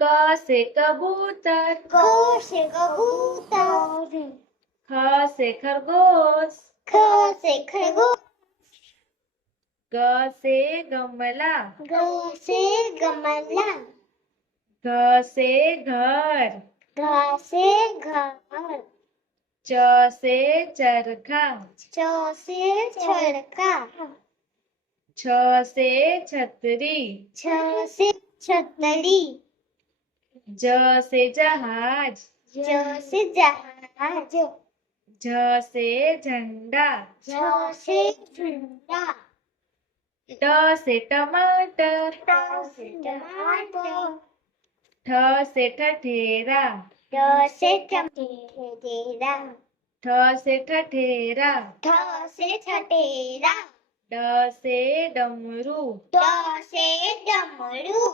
क से कबूतर, क से कबूतर, ख से खरगोश, ख से खरगोश, ग से गमला, ग से गमला, घ से घर, घ से घर, च से चरखा, च से चरखा, छ से छतरी, छ से छतरी, ज से जहाज, ज से जहाज, झ से झंडा, झ से झंडा, ट से टमाटर, ट से टमाटर, ठ से ठठेरा, ठ से ठठेरा, ठ से ठठेरा, ठ से ठठेरा, ड से डमरू, ड से डमरू,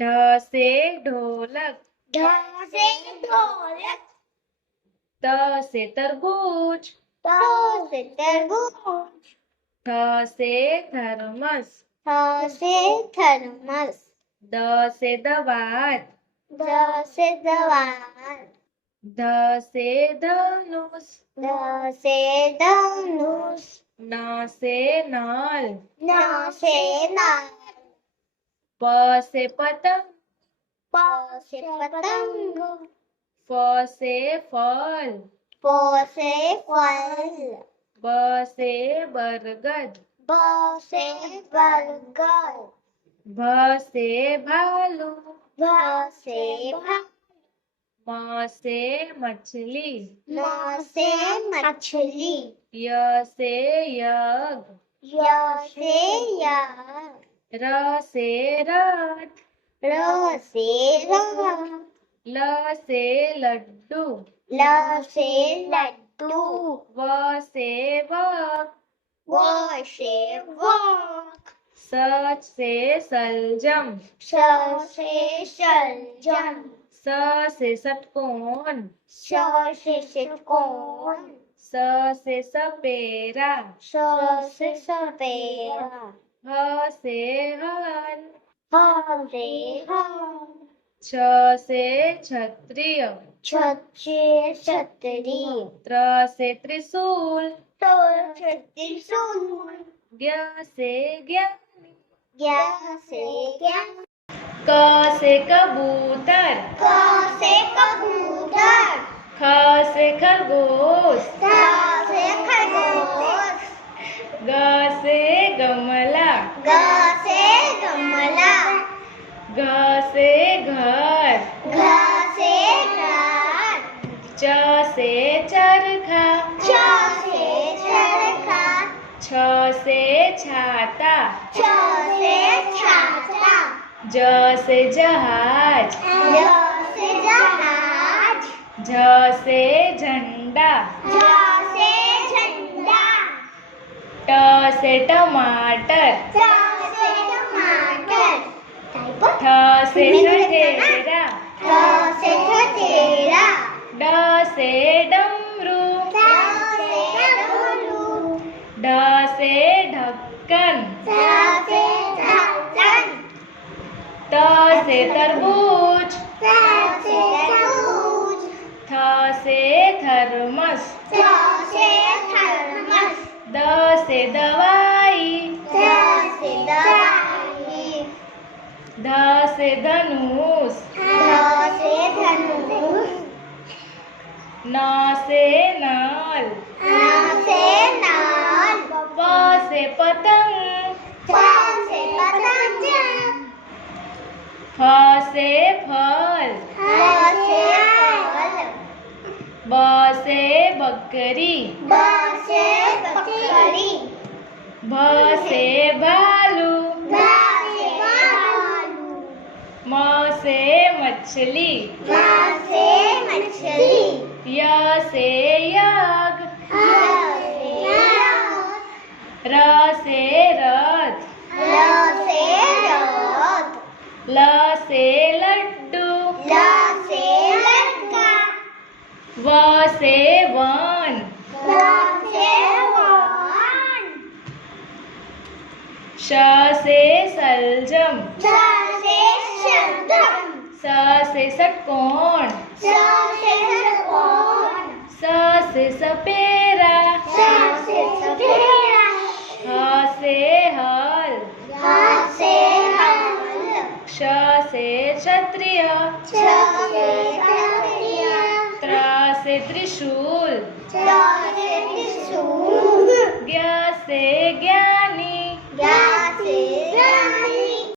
ढ से ढोलक, ढ से ढोलक, त से तरबूज, त से तरबूज, थ से थर्मस, थ से थर्मस, द से दवात, द से दवात, ध से धनुष, द से धनुष, न से नल, न से नल, प से पतंग, प से पतंग, फ से फल, फ से फल, ब से बरगद, ब से बरगद, भ से भालू, भ से भालू, म से मछली, म से मछली, य से यज्ञ, य से यज्ञ, र से रथ, र से रथ, ल से लड्डू, ल से लड्डू, व से वक, व से वक, स से सलजम, स से सलजम, स से षटकोण, स से षटकोण, स से सपेरा, स से सपेरा, ह से हल, ह से हल, छ से क्षत्रिय, छ से छतरी, त्र से त्रिशूल, त से त्रिशूल, ज्ञ से ज्ञानी, ज्ञ से ज्ञान, क से कबूतर, क से कबूतर, ख से खरगोश, ख से खरगोश, ग से गमला, ग से गमला, घ से घर, घ से घर, च से चरखा, च से चरखा, छ से छाता, छ से छाता, ज से जहाज, ज से जहाज, झ से झंडा, झ से झंडा, ट से टमाटर, ट से टमाटर, ठ से ठठेरा, ठ से ठठेरा, ड से डमरू, ड से डमरू, ढ से ढक्कन, ढ से ढक्कन, त से तरबूज, त से तरबूज, थ से थर्मस, थ से थर्मस, द से दवाई, द से दवाई, ध से धनुष, ध से धनुष, न से नल, न से नल, प से पतंग, प से पतंग, फ से फल, ह से फल, ब से बकरी, ब से बकरी, भ से भालू, भ से भालू, म से मछली, म से मछली, य से यज्ञ, ह से यज्ञ, र से रथ, र से रथ, ल से लड्डू, ल से लड़का, व से वन, व से वन, श से सलजम, श से शलजम, स से षटकोण स से षटकोण स से सपेरा स से सपेरा ह से हल ह से हल क्ष से क्षत्रिय च से क्षत्रिय त्र से त्रिशूल च से त्रिशूल ज्ञ से